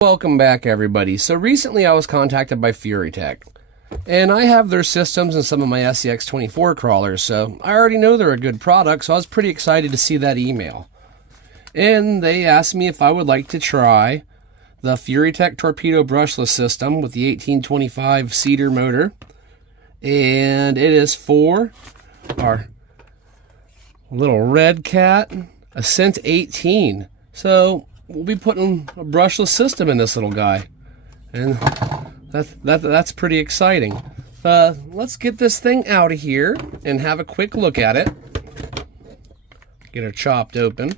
Welcome back, everybody. So recently I was contacted by Furitek, and I have their systems in some of my SCX24 crawlers, so I already know they're a good product, so I was pretty excited to see that email. And they asked me if I would like to try the Furitek Torpedo brushless system with the 1825 cedar motor, and it is for our little Redcat Ascent 18. So we'll be putting a brushless system in this little guy, and that's pretty exciting. Let's get this thing out of here and have a quick look at it. Get her chopped open,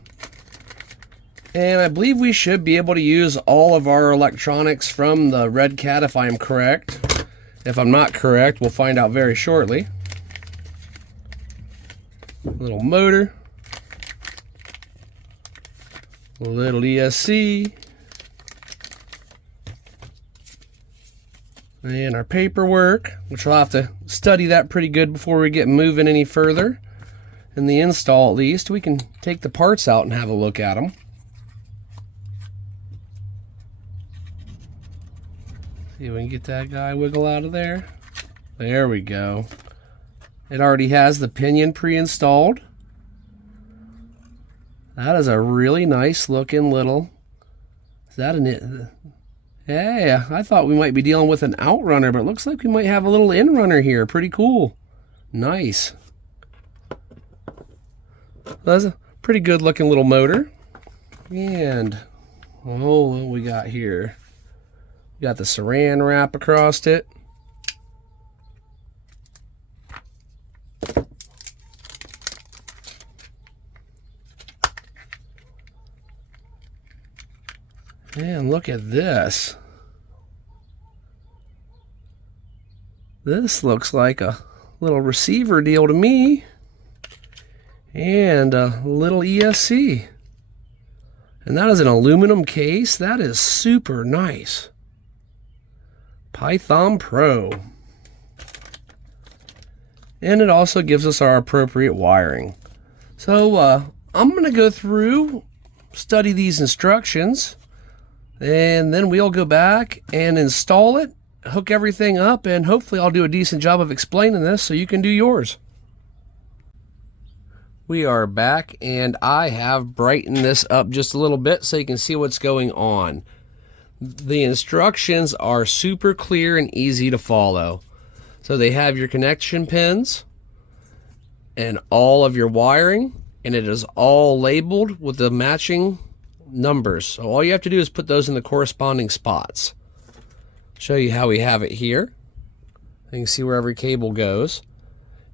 and I believe we should be able to use all of our electronics from the Redcat if I am correct. If I'm not correct, we'll find out very shortly. Little motor, a little ESC, and our paperwork, which we'll have to study that pretty good before we get moving any further. In the install, at least, we can take the parts out and have a look at them. See if we can get that guy wiggle out of there. There we go. It already has the pinion pre-installed. That is a really nice looking little, is that an, yeah, I thought we might be dealing with an outrunner, but it looks like we might have a little inrunner here. Pretty cool. Nice. That's a pretty good looking little motor. And, oh, what we got here? We got the saran wrap across it. Man, look at this. This looks like a little receiver deal to me. And a little ESC. And that is an aluminum case. That is super nice. Python Pro. And it also gives us our appropriate wiring. So I'm going to go through, study these instructions, and then we'll go back and install it, hook everything up, and hopefully I'll do a decent job of explaining this so you can do yours. We are back, and I have brightened this up just a little bit so you can see what's going on. The instructions are super clear and easy to follow. So they have your connection pins and all of your wiring, and it is all labeled with the matching numbers. So all you have to do is put those in the corresponding spots. Show you how we have it here. You can see where every cable goes.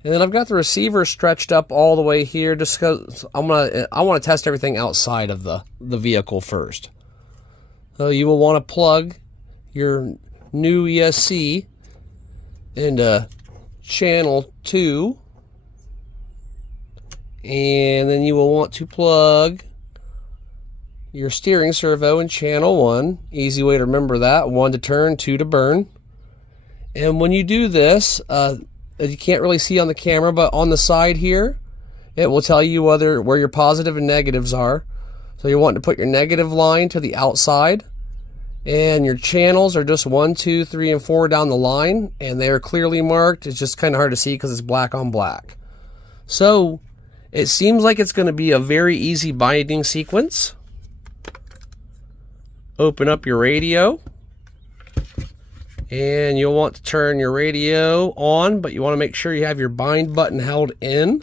And then I've got the receiver stretched up all the way here just because I want to test everything outside of the vehicle first. So you will want to plug your new ESC into channel 2, and then you will want to plug your steering servo in channel 1. Easy way to remember that. 1 to turn, 2 to burn. And when you do this, you can't really see on the camera, but on the side here, it will tell you where your positive and negatives are. So you want to put your negative line to the outside, and your channels are just 1, 2, 3, and 4 down the line, and they are clearly marked. It's just kind of hard to see because it's black on black. So it seems like it's going to be a very easy binding sequence. Open up your radio, and you'll want to turn your radio on, but you want to make sure you have your bind button held in.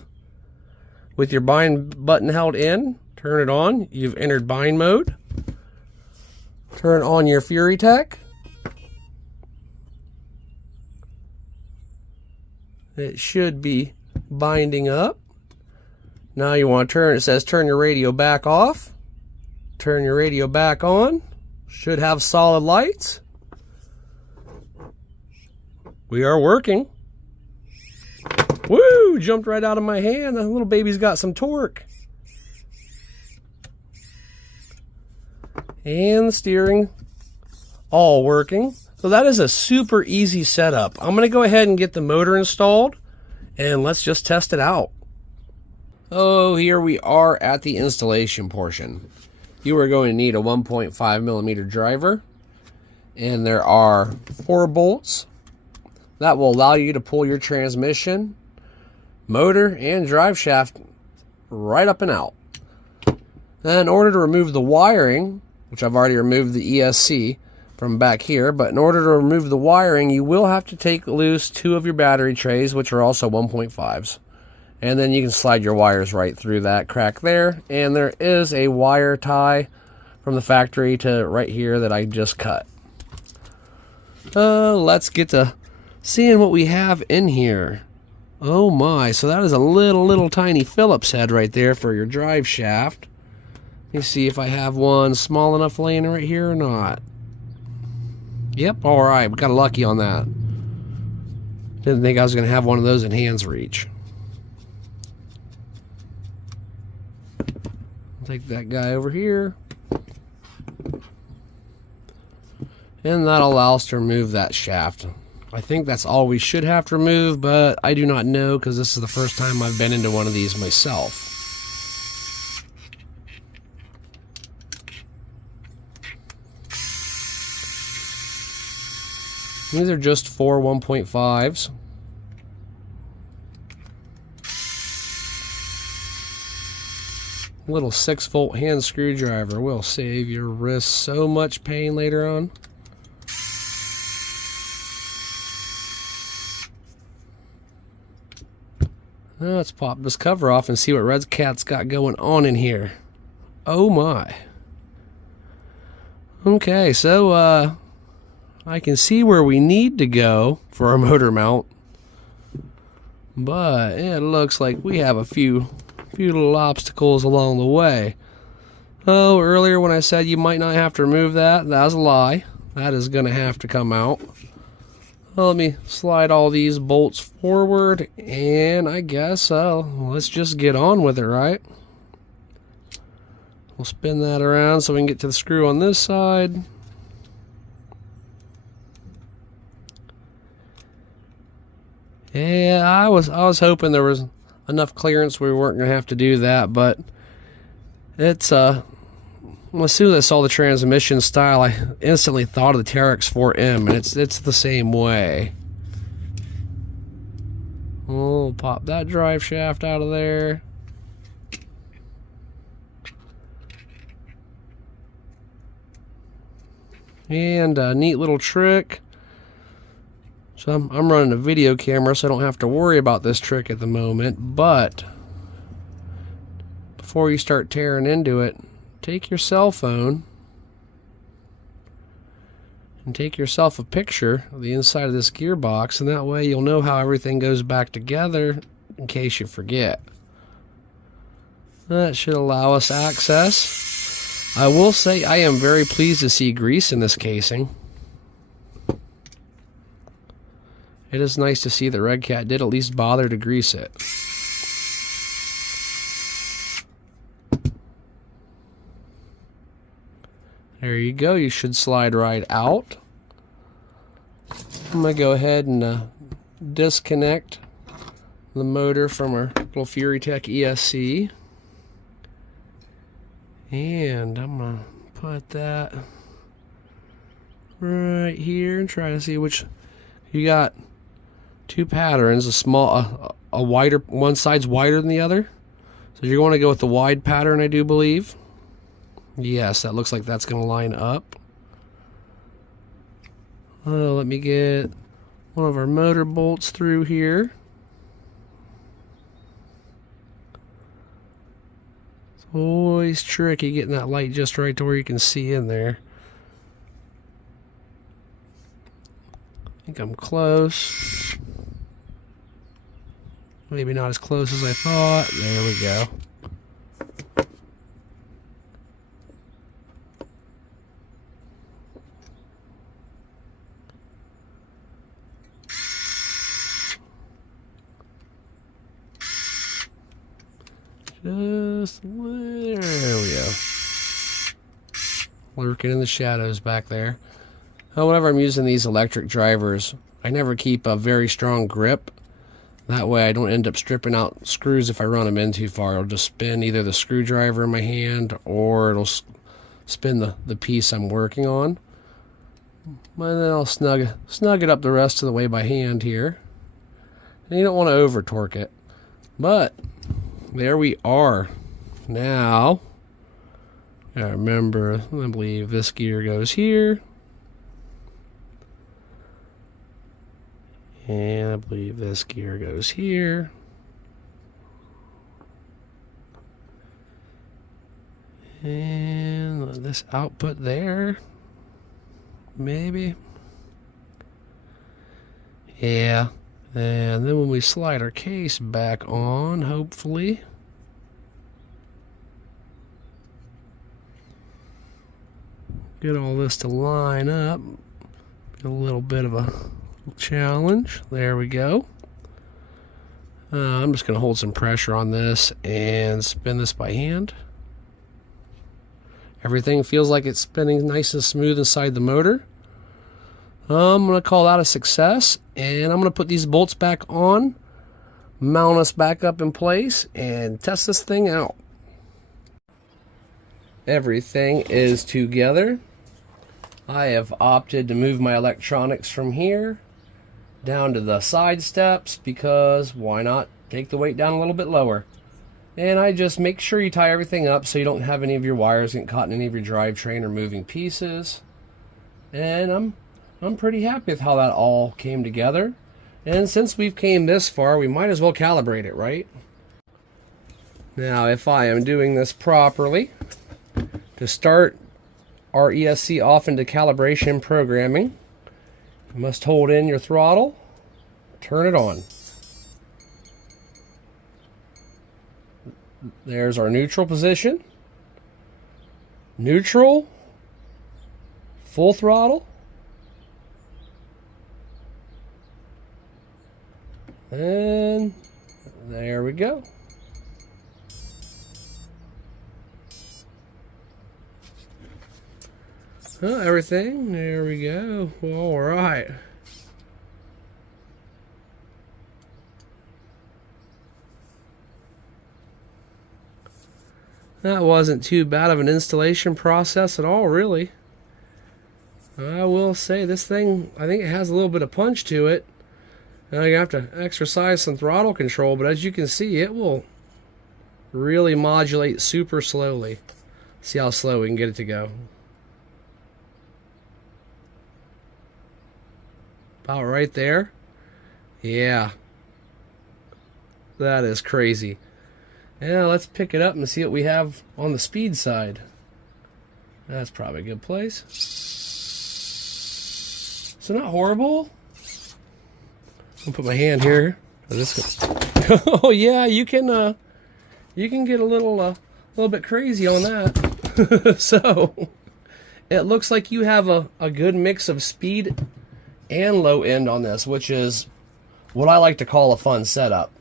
With your bind button held in, turn it on. You've entered bind mode. Turn on your Furitek. It should be binding up. Now you want to turn, it says turn your radio back off. Turn your radio back on. Should have solid lights. We are working. Woo! Jumped right out of my hand. The little baby's got some torque. And the steering all working. So that is a super easy setup. I'm going to go ahead and get the motor installed, and let's just test it out. Oh, here we are at the installation portion. You are going to need a 1.5 millimeter driver, And there are 4 bolts that will allow you to pull your transmission, motor, and drive shaft right up and out. Now, in order to remove the wiring, which I've already removed the ESC from back here, but in order to remove the wiring, you will have to take loose 2 of your battery trays, which are also 1.5s. And then you can slide your wires right through that crack there. And there is a wire tie from the factory to right here that I just cut. Let's get to seeing what we have in here. Oh my, so that is a little tiny Phillips head right there for your drive shaft. Let me see if I have one small enough laying right here or not. Yep, alright, we got lucky on that. Didn't think I was going to have one of those in hand's reach. I'll take that guy over here. And that'll allow us to remove that shaft. I think that's all we should have to remove, but I do not know because this is the first time I've been into one of these myself. These are just 4 1.5s. Little 6-volt hand screwdriver will save your wrist so much pain later on. Now let's pop this cover off and see what Redcat's got going on in here. Oh my. Okay, so I can see where we need to go for our motor mount, but it looks like we have a few little obstacles along the way. Oh, earlier when I said you might not have to remove that, that was a lie. That is going to have to come out. Well, let me slide all these bolts forward, and I guess let's just get on with it, right? We'll spin that around so we can get to the screw on this side. Yeah, I was hoping there was enough clearance we weren't going to have to do that, but it's as soon as I saw the transmission style, I instantly thought of the TRX-4M, and it's the same way. We'll pop that drive shaft out of there. And a neat little trick. So I'm running a video camera, so I don't have to worry about this trick at the moment, but before you start tearing into it, take your cell phone and take yourself a picture of the inside of this gearbox, and that way you'll know how everything goes back together in case you forget. That should allow us access. I will say I am very pleased to see grease in this casing. It is nice to see that Redcat did at least bother to grease it. There you go, you should slide right out. I'm going to go ahead and disconnect the motor from our little Furitek ESC. And I'm going to put that right here and try to see which. You got 2 patterns, a small, a wider, one side's wider than the other. So you're going to go with the wide pattern, I do believe. Yes, that looks like that's going to line up. Let me get one of our motor bolts through here. It's always tricky getting that light just right to where you can see in there. I think I'm close. Maybe not as close as I thought. There we go. Just there we go. Lurking in the shadows back there. Whenever I'm using these electric drivers, I never keep a very strong grip. That way I don't end up stripping out screws if I run them in too far. It'll just spin either the screwdriver in my hand or it'll spin the piece I'm working on. And then I'll snug it up the rest of the way by hand here. And you don't want to over torque it. But there we are. Now, I remember, I believe this gear goes here. And I believe this gear goes here. And this output there. Maybe. Yeah. And then when we slide our case back on, hopefully. Get all this to line up. Get a little bit of a challenge. There we go. I'm just going to hold some pressure on this and spin this by hand. Everything feels like it's spinning nice and smooth inside the motor. I'm going to call that a success, and I'm going to put these bolts back on, mount us back up in place, and test this thing out. Everything is together. I have opted to move my electronics from here down to the side steps because why not take the weight down a little bit lower. And I just make sure you tie everything up so you don't have any of your wires get caught in any of your drivetrain or moving pieces. And I'm pretty happy with how that all came together. And since we've came this far, we might as well calibrate it, right? Now, if I am doing this properly, to start our ESC off into calibration programming, you must hold in your throttle, turn it on. There's our neutral position. Neutral. Full throttle. And there we go. Everything. There we go. All right. That wasn't too bad of an installation process at all, really. I will say this thing, I think it has a little bit of punch to it. Now you have to exercise some throttle control, but as you can see, it will really modulate super slowly. See how slow we can get it to go. About right there. Yeah. That is crazy. Now let's pick it up and see what we have on the speed side. That's probably a good place. So not horrible. I'll put my hand here. Oh yeah, you can get a little bit crazy on that. So it looks like you have a good mix of speed and low end on this, which is what I like to call a fun setup.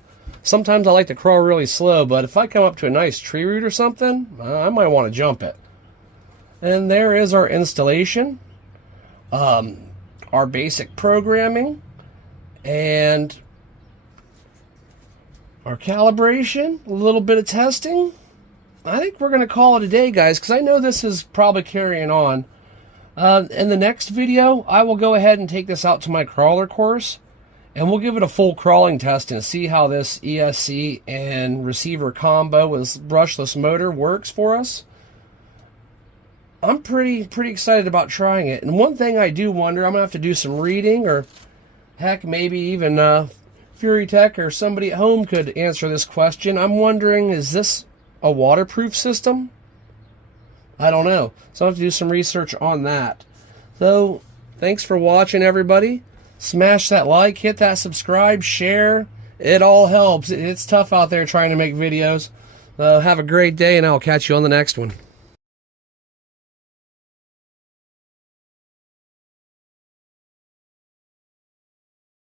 Sometimes I like to crawl really slow, but if I come up to a nice tree root or something, I might want to jump it. And there is our installation, our basic programming, and our calibration, a little bit of testing. I think we're going to call it a day, guys, because I know this is probably carrying on. In the next video, I will go ahead and take this out to my crawler course, and we'll give it a full crawling test and see how this ESC and receiver combo with brushless motor works for us. I'm pretty excited about trying it. And one thing I do wonder, I'm going to have to do some reading, or heck, maybe even Furitek or somebody at home could answer this question. I'm wondering, is this a waterproof system? I don't know. So I'll have to do some research on that. So, thanks for watching, everybody. Smash that like, hit that subscribe, share. It all helps. It's tough out there trying to make videos. Have a great day, and I'll catch you on the next one.